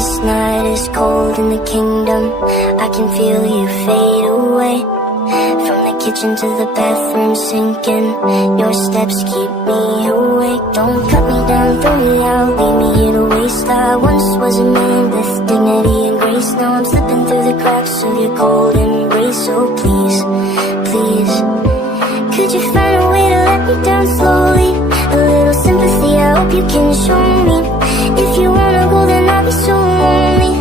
This night is cold in the kingdom. I can feel you fade away. From the kitchen to the bathroom sinking. Your steps keep me awake. Don't cut me down, throw me out, leave me here to waste. I once was a man with dignity and grace. Now I'm slipping through the cracks of your cold embrace. So please, please, could you find a way to let me down slowly? A little sympathy, I hope you can show me. If you wanna go, then I'll be so lonely.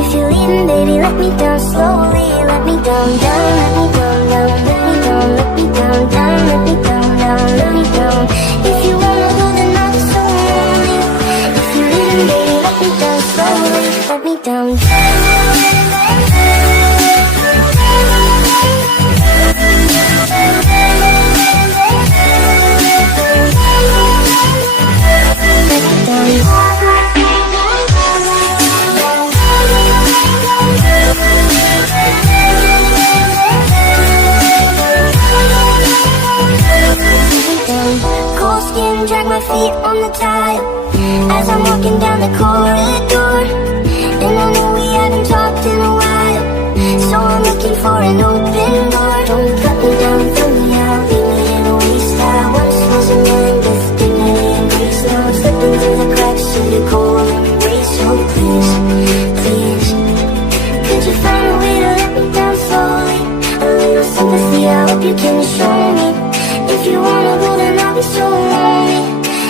If you're leaving, baby, let me down slowly. Let me down, down, let me down, down, let me down, let me down, down, let me down, down, let me down. If you wanna go, then I'll be so lonely. If you're leaving, baby, let me down slowly. Let me down, down. Cold skin, drag my feet on the tile as I'm walking down the corridor. And I know we haven't talked in a while, so I'm looking for an open door. Don't cut me down, throw me out, leave me in a waste. I once was a man with dignity and grace. Now I'm slipping through the cracks of your cold embrace. So please, please, could you find a way to let me down slowly? A little sympathy, I hope you can show me. If you wanna go, then I'll be so lonely.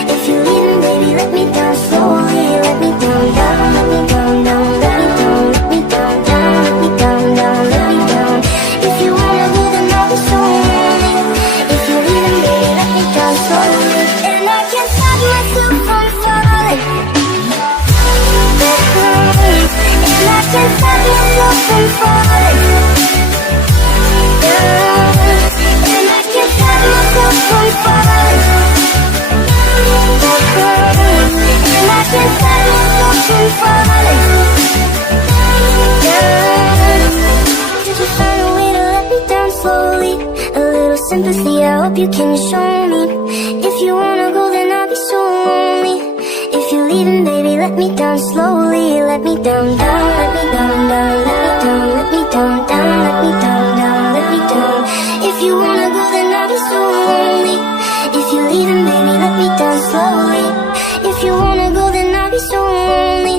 If you're leaving, baby, let me down slowly. Let me down, down, let me down, down, let me down, let me down, down, let me down, down, let me down. If you wanna go, then I'll be so lonely. If you're leaving, baby, let me down slowly. And I can't stop myself from falling. And I can't stop myself from falling. And I can't stop myself from falling. And I can't stop myself from falling. Could you find a way to let me down slowly? A little sympathy, I hope you can show me. If you wanna go, then I'll be so lonely. If you're leaving, baby, let me down slowly. Let me down, down, let me down, down, let me down, let me down, down, let me down, down, let me down. If you wanna go, then I'll be so lonely. If you're leaving, baby, let me down slowly. If you wanna go, then I'll be so lonely.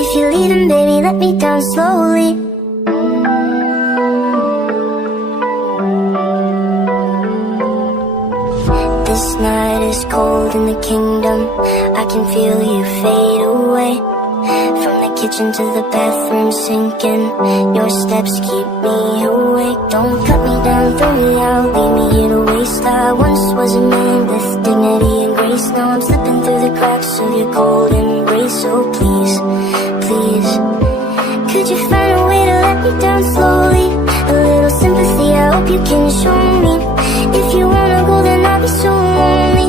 If you're leaving, baby, let me down slowly. This night is cold in the kingdom. I can feel you fade away. From the kitchen to the bathroom sinking. Your steps keep me awake. Don't cut me down, throw me out, leave me here to waste. I once was a man with dignity and grace. Now I'm slipping through the cracks of your cold embrace. So please, please, could you find a way to let me down slowly? A little sympathy, I hope you can show me. If you wanna go, then I'll be so lonely.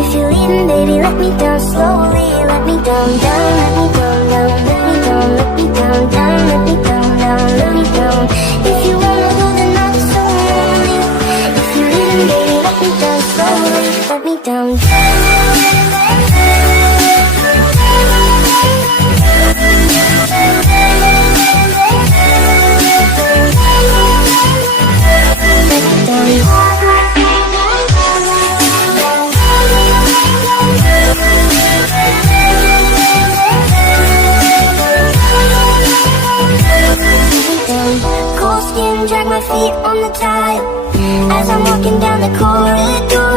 If you're leaving, baby, let me down slowly. Let me down, down, let me down, down, let me down, let me down, down, let me down, down, let me down. If you wanna go, then I'll be so lonely. If you're leaving, baby, let me down slowly. Let me down, down. Cold skin, drag my feet on the tile as I'm walking down the corridor.